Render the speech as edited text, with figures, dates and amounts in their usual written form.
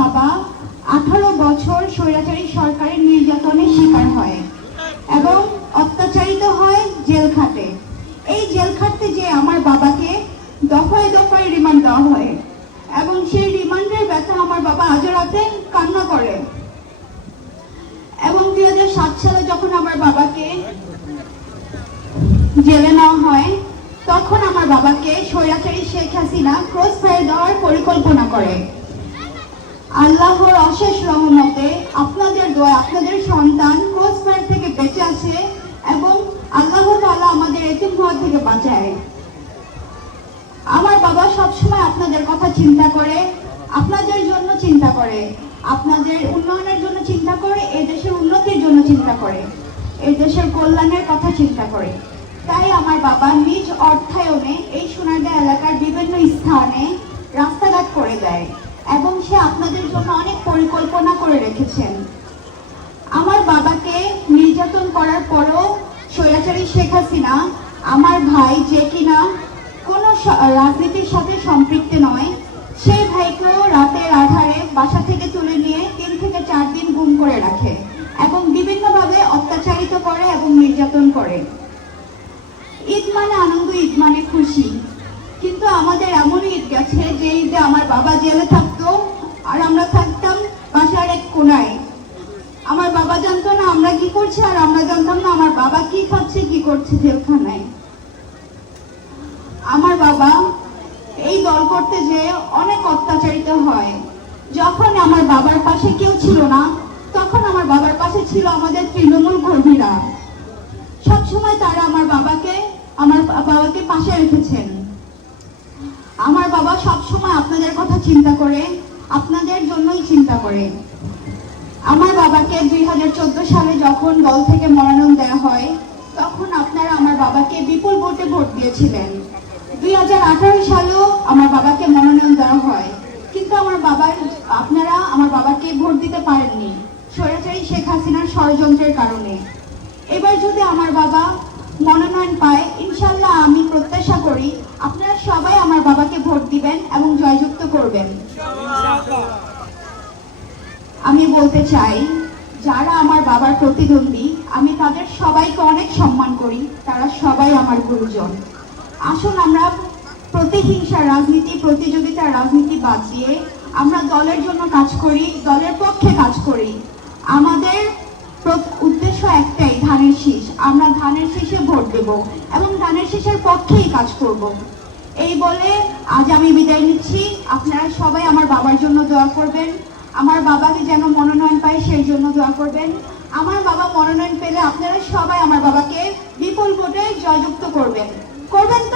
বাবা 18 বছর স্বৈরাচারী সরকারের নির্যাতনের শিকার হয় এবং অত্যাচারিত হয় জেল খাটে। এই জেল খাটতে যে আমার বাবাকে দফায় দফায় রিমান্ড দেওয়া হয় এবং সেই রিমান্ডের ব্যথা আমার বাবা আজও রাতে কান্না করে। এবং 2007 সালে যখন আমার বাবাকে জেলে নেওয়া হয়, তখন আমার বাবাকে স্বৈরাচারী শেখ হাসিনা ক্রস ফায়ার দেওয়ার পরিকল্পনা করে। আল্লাহর অশেষ রহমতে আপনাদের দোয়া আপনাদের সন্তান ক্রস ফায়ার থেকে বেঁচে আছে এবং আল্লাহ তাআলা আমাদের এতিম হওয়া থেকে বাঁচায়। আমার বাবা সবসময় আপনাদের কথা চিন্তা করে, আপনাদের জন্য চিন্তা করে, আপনাদের উন্নয়নের জন্য চিন্তা করে, এই দেশের উন্নতির জন্য চিন্তা করে, এই দেশের কল্যাণের কথা চিন্তা করে। তাই আমার বাবা নিজ অর্থায়নে এই সোনারগাঁ এলাকার বিভিন্ন স্থানে রাস্তাঘাট করে দেয় এবং সে আপনাদের জন্য অনেক পরিকল্পনা করে রেখেছেন। আমার বাবাকে নির্যাতন করার পরও স্বৈরাচারী শেখ হাসিনা আমার ভাই যে কিনা কোনো রাজনীতির সাথে সম্পৃক্ত নয়, সেই ভাইকেও রাতের আধারে বাসা থেকে তুলে নিয়ে 3 থেকে 4 দিন গুম করে রাখে এবং বিভিন্নভাবে অত্যাচারিত করে এবং নির্যাতন করে। ঈদ মানে আনন্দ, ঈদ মানে খুশি, কিন্তু আমাদের এমন ঈদ গেছে যে ঈদে আমার বাবা জেলে থাকতো আর আমরা থাকতাম বাসার এক কোনায়। আমার বাবা জানতো না আমরা কি করছি আর আমরা জানতাম না আমার বাবা কি খাচ্ছে কি করছে জেলখানায়। আমার বাবা এই দল করতে যে অনেক অত্যাচারিত হয়। যখন আমার বাবার পাশে কেউ ছিল না, তখন আমার বাবার পাশে ছিল আমাদের তৃণমূল কর্মীরা। সবসময় তারা আমার বাবাকে পাশে রেখেছেন। আমার বাবা সবসময় আপনাদের কথা চিন্তা করে, আপনাদের জন্যই চিন্তা করে। আমার বাবাকে 2014 সালে যখন দল থেকে মনোনয়ন দেওয়া হয়, তখন আপনারা আমার বাবাকে বিপুল ভোটে ভোট দিয়েছিলেন। 2018 সালেও আমার বাবাকে মনোনয়ন দেওয়া হয়, কিন্তু আপনারা আমার বাবাকে ভোট দিতে পারেননি স্বৈরাচারী শেখ হাসিনার ষড়যন্ত্রের কারণে। এবার যদি আমার বাবা মনোনয়ন পায়, ইনশাল্লাহ আমি প্রত্যাশা করি আপনারা সবাই আমার বাবাকে ভোট দিবেন এবং জয়যুক্ত করবেন। আমি বলতে চাই, যারা আমার বাবার প্রতিদ্বন্দ্বী আমি তাদের সবাইকে অনেক সম্মান করি, তারা সবাই আমার গুরুজন। আসুন আমরা প্রতিহিংসা রাজনীতি, প্রতিযোগিতার রাজনীতি বাদ দিয়ে আমরা দলের জন্য কাজ করি, দলের পক্ষে কাজ করি। আমাদের উদ্দেশ্য একটাই, ধানের শীষ। আমরা ধানের শীষে ভোট দেব এবং ধানের শীষের পক্ষেই কাজ করব। এই বলে আজ আমি বিদায় নিচ্ছি। আপনারা সবাই আমার বাবার জন্য দোয়া করবেন, আমার বাবাকে যেন মনোনয়ন পায় সেই জন্য দোয়া করবেন। আমার বাবা মনোনয়ন পেলে আপনারা সবাই আমার বাবাকে বিপুল ভোটে জয়যুক্ত করবেন তো?